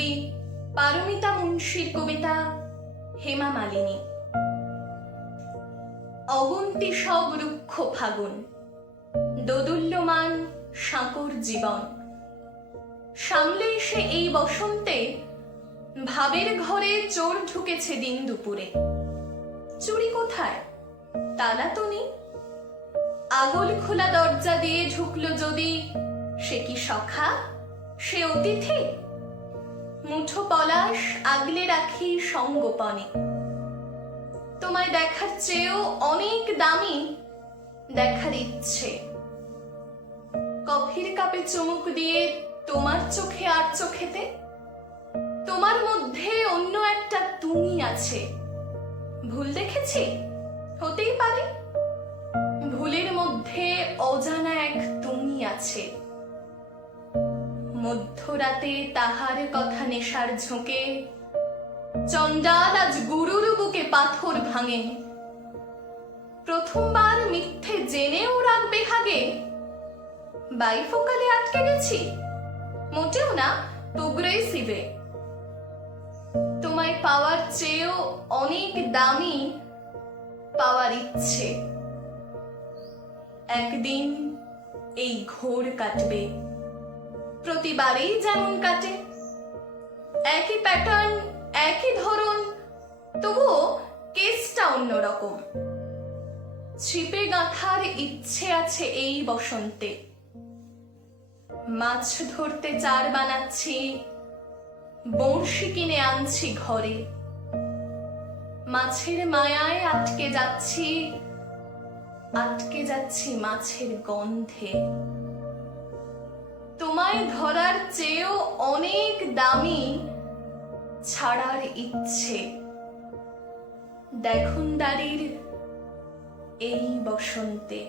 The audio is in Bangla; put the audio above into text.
কবি পারমিতা মুন্সির কবিতা হেমা মালিনী। অগুন্তি সব রুক্ষ ফাগুন, দোদুল্যমান সাঁকর জীবন। সামলে এসে এই বসন্তে ভাবের ঘরে চোর ঢুকেছে দিন দুপুরে। চুরি কোথায়? তালা তো নেই। আগল খোলা দরজা দিয়ে ঢুকলো যদি, সে কি সখা, সে অতিথি? মুঠো পলাশ আগলে রাখি সঙ্গোপনে। তোমায় দেখার চেয়েও অনেক দামি দেখার ইচ্ছে। কফির কাপে চুমুক দিয়ে তোমার চোখে আর চোখেতে তোমার মধ্যে অন্য একটা তুমি আছে। ভুল দেখেছি? হতেই পারে। ভুলের মধ্যে অজানা এক তুমি আছে। মধ্যরাতে তাহার কথা নেশার ঝোঁকে চণ্ডাল আজ গুরুর বুকে পাথর ভাঙে। প্রথমবার মিথ্যে জেনেও রাখবে হাগে। বাইফোকালে আটকে গেছি? মোটেও না, প্রোগ্রেসিভে। তোমায় পাওয়ার চেয়েও অনেক দামি পাওয়ার ইচ্ছে। একদিন এই ঘোর কাটবে, প্রতিবারেই যেমন কাটে। একই প্যাটার্ন, একই ধরন, তবুও কেসটা অন্যরকম। ছিপে গাঁথার ইচ্ছে আছে এই বসন্তে। মাছ ধরতে চার বানাচ্ছি, বড়শি কিনে আনছি ঘরে। মাছের মায়ায় আটকে যাচ্ছি মাছের গন্ধে। তোমায় ধরার চেয়েও অনেক দামি ছাড়ার ইচ্ছে। দেখুনদারির এই বসন্তে।